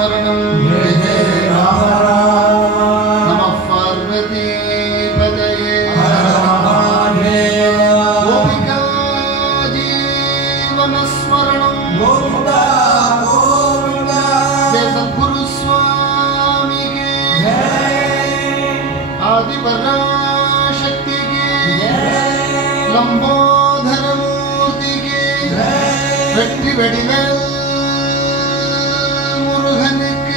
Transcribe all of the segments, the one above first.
नामस्मरणं जय जय राम राम नमः पार्वती पतये गोपिका जीवनस्मरणं गोविंदा गोविंदा जय सद्गुरु स्वामी की जय आदिपराशक्ति की जय लंबोदर मूर्ति की जय வெற்றி வெடிவேல் முருகனுக்கு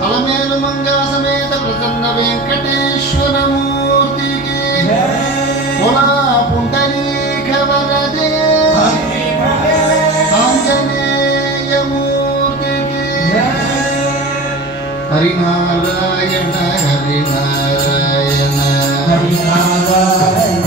தலைமையில மங்கா சமேத பிரசன்ன வெங்கடேஸ்வர மூர்த்திக்கு போலா புண்டரீக வரதே ஆஞ்சநேய மூர்த்திக்கு ஹரிநாராயண ஹரிநாராயண ஹரிநாராயண